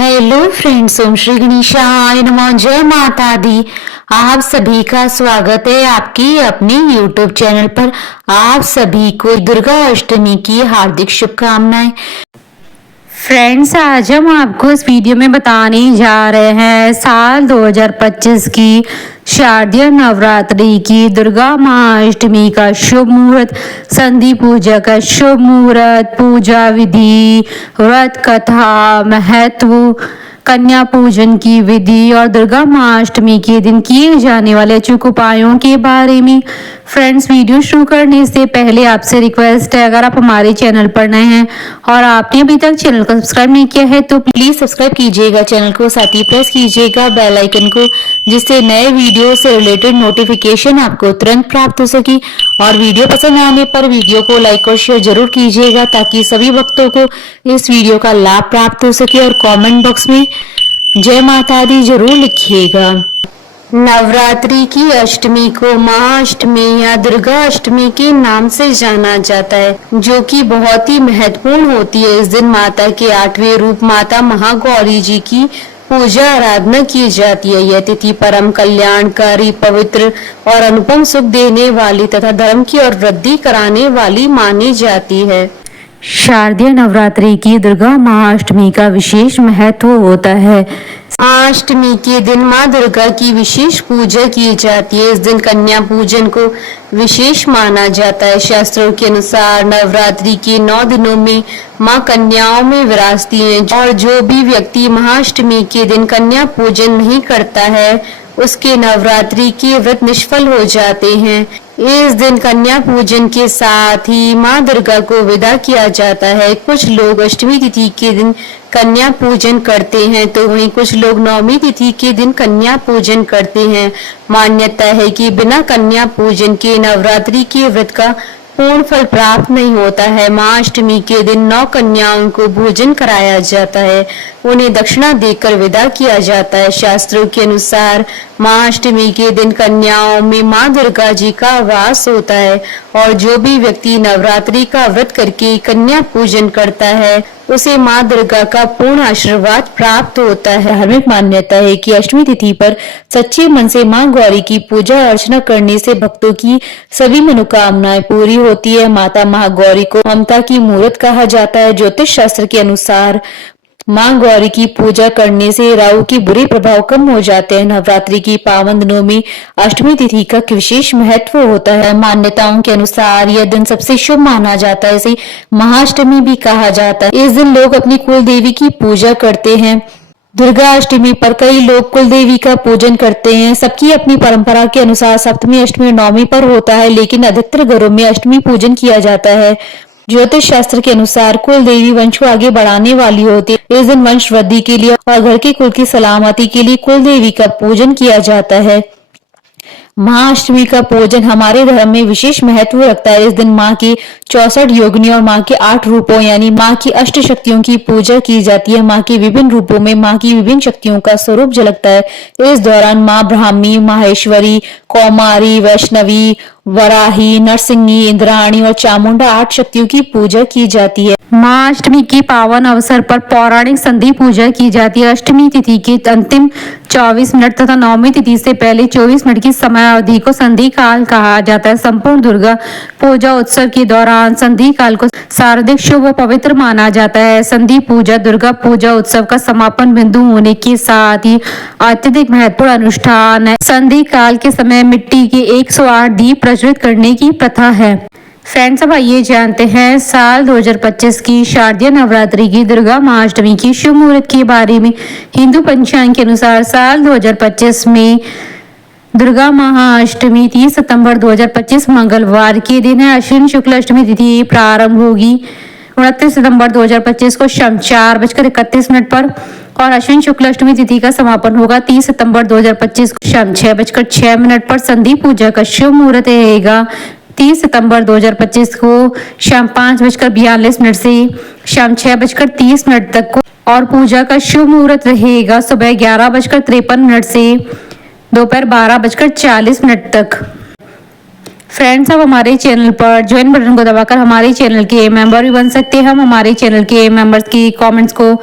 Hello friends, ओम श्री गणेशाय नमः। जय माता दी। आप सभी का स्वागत है आपकी अपने यूट्यूब चैनल पर। आप सभी को दुर्गा अष्टमी की हार्दिक शुभकामनाएं। फ्रेंड्स, आज हम आपको इस वीडियो में बताने जा रहे हैं साल 2025 की शारदीय नवरात्रि की दुर्गा महाअष्टमी का शुभ मुहूर्त, संधि पूजा का शुभ मुहूर्त, पूजा विधि, व्रत कथा, महत्व, कन्या पूजन की विधि और दुर्गा महाअष्टमी के दिन किए जाने वाले अचूक उपायों के बारे में। फ्रेंड्स, वीडियो शुरू करने से पहले आपसे रिक्वेस्ट है, अगर आप हमारे चैनल पर नए हैं और आपने अभी तक चैनल को सब्सक्राइब नहीं किया है तो प्लीज सब्सक्राइब कीजिएगा चैनल को, साथ ही प्रेस कीजिएगा बेल आइकन को, जिससे नए वीडियो से रिलेटेड नोटिफिकेशन आपको तुरंत प्राप्त हो सके। और वीडियो पसंद आने पर वीडियो को लाइक और शेयर जरूर कीजिएगा ताकि सभी भक्तों को इस वीडियो का लाभ प्राप्त हो सके। और कमेंट बॉक्स में जय माता दी जरूर लिखिएगा। नवरात्रि की अष्टमी को महाअष्टमी या दुर्गा अष्टमी के नाम से जाना जाता है, जो कि बहुत ही महत्वपूर्ण होती है। इस दिन माता के 8वें रूप माता महागौरी जी की पूजा आराधना की जाती है। यह तिथि परम कल्याणकारी, पवित्र और अनुपम सुख देने वाली तथा धर्म की और वृद्धि कराने वाली मानी जाती है। शारदीय नवरात्रि की दुर्गा महाअष्टमी का विशेष महत्व होता है। अष्टमी के दिन माँ दुर्गा की विशेष पूजा की जाती है। इस दिन कन्या पूजन को विशेष माना जाता है। शास्त्रों के अनुसार नवरात्रि के 9 दिनों में माँ कन्याओं में विराजती हैं, और जो भी व्यक्ति महाअष्टमी के दिन कन्या पूजन नहीं करता है उसके नवरात्रि के व्रत निष्फल हो जाते हैं। इस दिन कन्या पूजन के साथ ही माँ दुर्गा को विदा किया जाता है। कुछ लोग अष्टमी तिथि के दिन कन्या पूजन करते हैं तो वहीं कुछ लोग नवमी तिथि के दिन कन्या पूजन करते हैं। मान्यता है कि बिना कन्या पूजन के नवरात्रि के व्रत का पूर्ण फल प्राप्त नहीं होता है। महाअष्टमी के दिन 9 कन्याओं को भोजन कराया जाता है, उन्हें दक्षिणा देकर विदा किया जाता है। शास्त्रों के अनुसार महाअष्टमी के दिन कन्याओं में माँ दुर्गा जी का वास होता है, और जो भी व्यक्ति नवरात्रि का व्रत करके कन्या पूजन करता है उसे माँ दुर्गा का पूर्ण आशीर्वाद प्राप्त होता है। धार्मिक मान्यता है कि अष्टमी तिथि पर सच्चे मन से माँ गौरी की पूजा अर्चना करने से भक्तों की सभी मनोकामनाएं पूरी होती है। माता महागौरी को ममता की मूर्त कहा जाता है। ज्योतिष शास्त्र के अनुसार माँ गौरी की पूजा करने से राहु के बुरे प्रभाव कम हो जाते हैं। नवरात्रि की पावन दिनों में अष्टमी तिथि का विशेष महत्व होता है। मान्यताओं के अनुसार यह दिन सबसे शुभ माना जाता है, इसे महाअष्टमी भी कहा जाता है। इस दिन लोग अपनी कुल देवी की पूजा करते हैं। दुर्गा अष्टमी पर कई लोग कुल देवी का पूजन करते हैं। सबकी अपनी परंपरा के अनुसार सप्तमी, अष्टमी और नवमी पर होता है, लेकिन अधिकतर घरों में अष्टमी पूजन किया जाता है। ज्योतिष शास्त्र के अनुसार कुल देवी वंश को आगे बढ़ाने वाली होती है। इस दिन वंश वृद्धि के लिए और घर के कुल की सलामती के लिए कुल देवी का पूजन किया जाता है। महाअष्टमी का पूजन हमारे धर्म में विशेष महत्व रखता है। इस दिन माँ की 64 योगिनी और माँ के 8 रूपों यानी माँ की अष्ट शक्तियों की पूजा की जाती है। माँ के विभिन्न रूपों में माँ की विभिन्न शक्तियों का स्वरूप झलकता है। इस दौरान माँ ब्राह्मी, माहेश्वरी, कौमारी, वैष्णवी, वराही, नरसिंही, इंद्राणी और चामुंडा 8 शक्तियों की पूजा की जाती है। महाअष्टमी की पावन अवसर पर पौराणिक संधि पूजा की जाती है। अष्टमी तिथि के अंतिम 24 मिनट तथा नवमी तिथि से पहले 24 मिनट की समय अवधि को संधि काल कहा जाता है। संपूर्ण दुर्गा पूजा उत्सव के दौरान संधि काल को सर्वाधिक शुभ व पवित्र माना जाता है। संधि पूजा दुर्गा पूजा उत्सव का समापन बिंदु होने के साथ ही अत्यधिक महत्वपूर्ण अनुष्ठान है। संधि काल के समय मिट्टी के 108 दीप प्रज्वलित करने की प्रथा है। फ्रेंड्स, अब आइए जानते हैं साल 2025 की शारदीय नवरात्रि की दुर्गा महाअष्टमी की शुभ मुहूर्त के बारे में। हिंदू पंचांग के अनुसार साल 2025 में दुर्गा महाअष्टमी 30 सितंबर 2025 मंगलवार के दिन है। अश्विन शुक्ल अष्टमी तिथि प्रारंभ होगी 29 सितंबर 2025 को शाम 4:31 पर, और अश्विन शुक्ल अष्टमी तिथि का समापन होगा 30 सितंबर 2025 को शाम 6:06 पर। संधि पूजा का शुभ मुहूर्त रहेगा 30 सितंबर 2025 को शाम 5:42 से शाम 6:30 तक को, और पूजा का शुभ मुहूर्त रहेगा सुबह 11:53 से दोपहर 12:40 तक। फ्रेंड्स, अब हमारे चैनल पर ज्वाइन बटन को दबाकर हमारे चैनल के मेंबर भी बन सकते हैं। हम हमारे चैनल के मेंबर्स की कमेंट्स को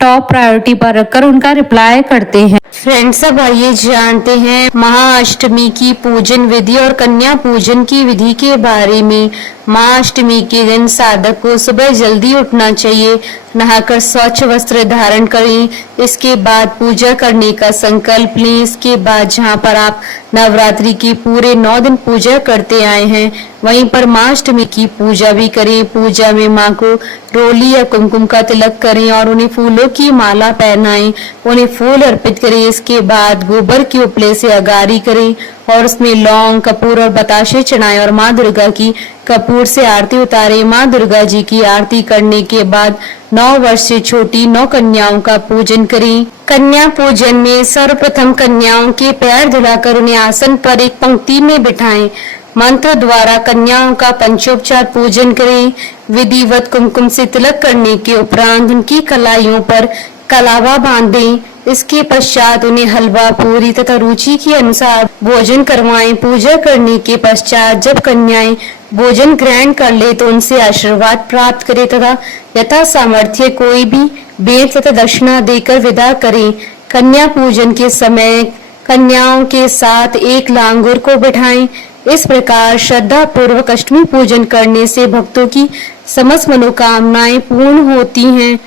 टॉप प्रायोरिटी पर रखकर उनका रिप्लाई करते हैं। फ्रेंड्स, अब आइए जानते हैं महाअष्टमी की पूजन विधि और कन्या पूजन की विधि के बारे में। महाअष्टमी के दिन साधक को सुबह जल्दी उठना चाहिए, नहाकर स्वच्छ वस्त्र धारण करें। इसके बाद पूजा करने का संकल्प लें। इसके बाद जहां पर आप नवरात्रि के पूरे 9 दिन पूजा करते आए हैं, वहीं पर महाअष्टमी की पूजा भी करें। पूजा में मां को रोली या कुमकुम का तिलक करें और उन्हें फूलों की माला पहनाएं, उन्हें फूल अर्पित करें। इसके बाद गोबर के उपले से अगारी करें और उसमें लौंग, कपूर और बताशे चढ़ाएं और मां दुर्गा की कपूर से आरती उतारें। मां दुर्गा जी की आरती करने के बाद 9 वर्ष से छोटी 9 कन्याओं का पूजन करें। कन्या पूजन में सर्वप्रथम कन्याओं के पैर धुलाकर उन्हें आसन पर एक पंक्ति में बिठाएं। मंत्र द्वारा कन्याओं का पंचोपचार पूजन करें। विधिवत कुमकुम से तिलक करने के उपरांत उनकी कलाइयों पर कलावा बांधें। इसके पश्चात उन्हें हलवा, पूरी तथा रुचि के अनुसार भोजन करवाएं। पूजा करने के पश्चात जब कन्याएं भोजन ग्रहण कर ले तो उनसे आशीर्वाद प्राप्त करें तथा यथा सामर्थ्य कोई भी भेंट तथा दक्षिणा देकर विदा करें। कन्या पूजन के समय कन्याओं के साथ एक लांगुर को बिठाएं। इस प्रकार श्रद्धा पूर्वक अष्टमी पूजन करने से भक्तों की समस्त मनोकामनाएं पूर्ण होती हैं।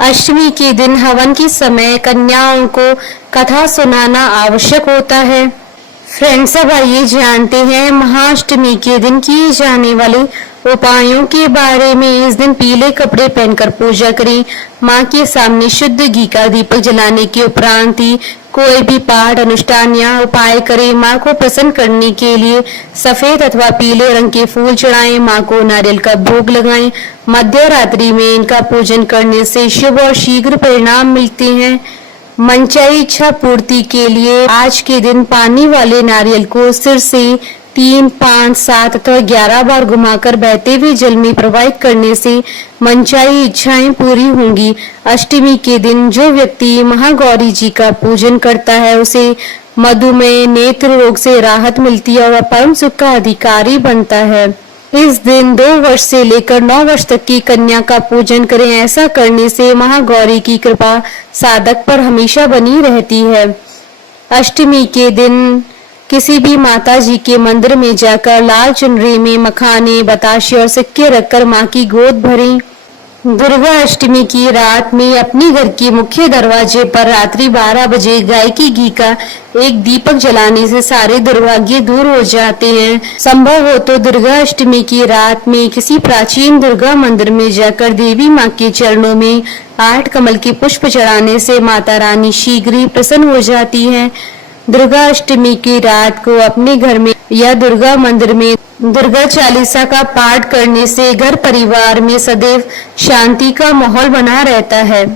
अष्टमी के दिन हवन के समय कन्याओं को कथा सुनाना आवश्यक होता है। फ्रेंड्स, अब आइए जानते हैं महाअष्टमी के दिन किए जाने वाले उपायों के बारे में। इस दिन पीले कपड़े पहनकर पूजा करें। मां के सामने शुद्ध घी का दीपक जलाने के उपरांत ही कोई भी पाठ, अनुष्ठान या उपाय करें। मां को प्रसन्न करने के लिए सफेद अथवा पीले रंग के फूल चढ़ाएं। मां को नारियल का भोग लगाएं। मध्य रात्रि में इनका पूजन करने से शुभ और शीघ्र परिणाम मिलते हैं। मनचाही इच्छा पूर्ति के लिए आज के दिन पानी वाले नारियल को सिर से 3, 5, 7 अथवा 11 बार घुमाकर बहते हुए जल में प्रवाहित करने से मनचाही इच्छाएं पूरी होंगी। अष्टमी के दिन जो व्यक्ति महागौरी जी का पूजन करता है उसे मधुमेह, नेत्र रोग से राहत मिलती है और परम सुख का अधिकारी बनता है। इस दिन 2 वर्ष से लेकर 9 वर्ष तक की कन्या का पूजन करें। ऐसा करने से महागौरी की कृपा साधक पर हमेशा बनी रहती है। अष्टमी के दिन किसी भी माता जी के मंदिर में जाकर लाल चुनरी में मखाने, बताशे और सिक्के रखकर मां की गोद भरें। दुर्गा अष्टमी की रात में अपने घर के मुख्य दरवाजे पर रात्रि 12 बजे गाय की घी का एक दीपक जलाने से सारे दुर्भाग्य दूर हो जाते हैं। संभव हो तो दुर्गा अष्टमी की रात में किसी प्राचीन दुर्गा मंदिर में जाकर देवी मां के चरणों में 8 कमल के पुष्प चढ़ाने से माता रानी शीघ्र ही प्रसन्न हो जाती है। दुर्गा अष्टमी की रात को अपने घर में या दुर्गा मंदिर में दुर्गा चालीसा का पाठ करने से घर परिवार में सदैव शांति का माहौल बना रहता है।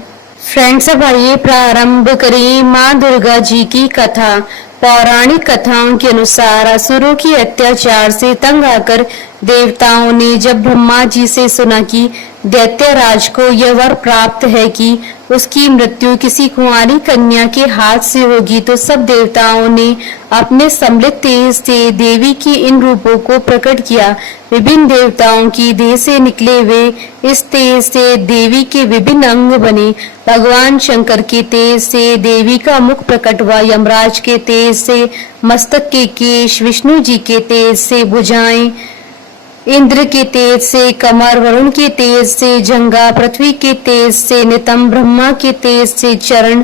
फ्रेंड्स, अब आइए प्रारंभ करें मां दुर्गा जी की कथा। पौराणिक कथाओं के अनुसार असुरों के अत्याचार से तंग आकर देवताओं ने जब ब्रह्मा जी से सुना कि दैत्यराज को यह वर प्राप्त है कि उसकी मृत्यु किसी कुंवारी कन्या के हाथ से होगी, तो सब देवताओं ने अपने सम्मिलित तेज से देवी के इन रूपों को प्रकट किया। विभिन्न देवताओं की देह से निकले हुए इस तेज से देवी के विभिन्न अंग बने। भगवान शंकर के तेज से देवी का मुख प्रकट हुआ, यमराज के तेज से मस्तक के केश, विष्णु जी के तेज से भुजाएं, इंद्र के तेज से कमर, वरुण के तेज से जंघा, पृथ्वी के तेज से नितंब, ब्रह्मा के तेज से चरण,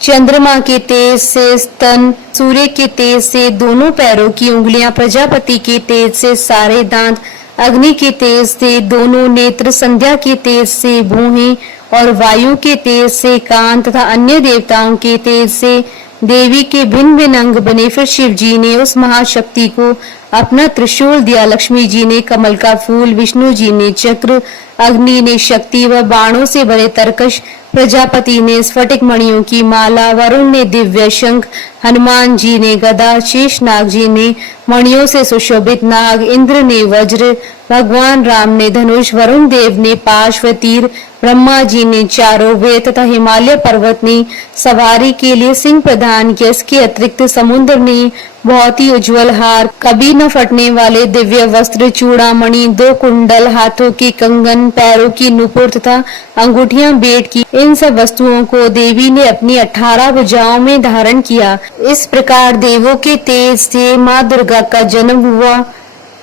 चंद्रमा के तेज से स्तन, सूर्य के तेज से दोनों पैरों की उंगलियां, प्रजापति के तेज से सारे दांत, अग्नि के तेज से दोनों नेत्र, संध्या के तेज से भुहें और वायु के तेज से कान तथा अन्य देवताओं के तेज से देवी के भिन्न भिन्न अंग बने। फिर शिव जी ने उस महाशक्ति को अपना त्रिशूल दिया, लक्ष्मी जी ने कमल का फूल, विष्णु जी ने चक्र, अग्नि ने शक्ति व बाणों से भरे तरकश, प्रजापति ने स्फटिक मणियों की माला, वरुण ने दिव्य शंख, हनुमान जी ने गदा, शेषनाग जी ने मणियों से सुशोभित नाग, इंद्र ने वज्र, भगवान राम ने धनुष, वरुण देव ने पाश व तीर, ब्रह्मा जी ने चारों वेद तथा हिमालय पर्वत ने सवारी के लिए सिंह प्रदान किया। इसके अतिरिक्त समुद्र ने बहुत ही उज्जवल हार, कभी न फटने वाले दिव्य वस्त्र, चूड़ामणि, 2 कुंडल, हाथों के कंगन, पैरों की नुपुर तथा अंगूठियां बेट की, इन सब वस्तुओं को देवी ने अपनी 18 भुजाओं में धारण किया। इस प्रकार देवों के तेज से माँ दुर्गा का जन्म हुआ।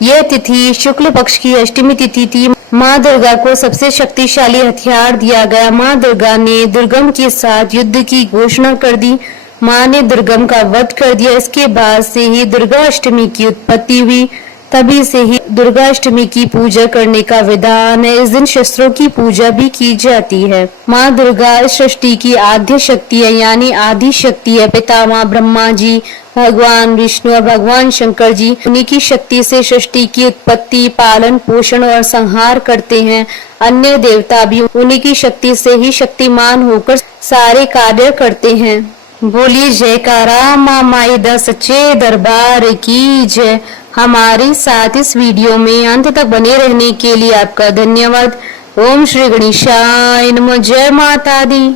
यह तिथि शुक्ल पक्ष की अष्टमी तिथि थी। माँ दुर्गा को सबसे शक्तिशाली हथियार दिया गया। माँ दुर्गा ने दुर्गम के साथ युद्ध की घोषणा कर दी। माँ ने दुर्गम का वध कर दिया। इसके बाद से ही दुर्गा अष्टमी की उत्पत्ति हुई। तभी से ही दुर्गा अष्टमी की पूजा करने का विधान है। इस दिन शस्त्रों की पूजा भी की जाती है। माँ दुर्गा इस सृष्टि की आद्य शक्ति है, यानी आदि शक्ति है। पितामह ब्रह्मा जी, भगवान विष्णु और भगवान शंकर जी उन्हीं की शक्ति से सृष्टि की उत्पत्ति, पालन पोषण और संहार करते हैं। अन्य देवता भी उन्हीं की शक्ति से ही शक्तिमान होकर सारे कार्य करते हैं। बोलिए जयकारा माँ माई द सच्चे दरबार की जय। हमारे साथ इस वीडियो में अंत तक बने रहने के लिए आपका धन्यवाद। ओम श्री गणेशाय नमः। जय माता दी।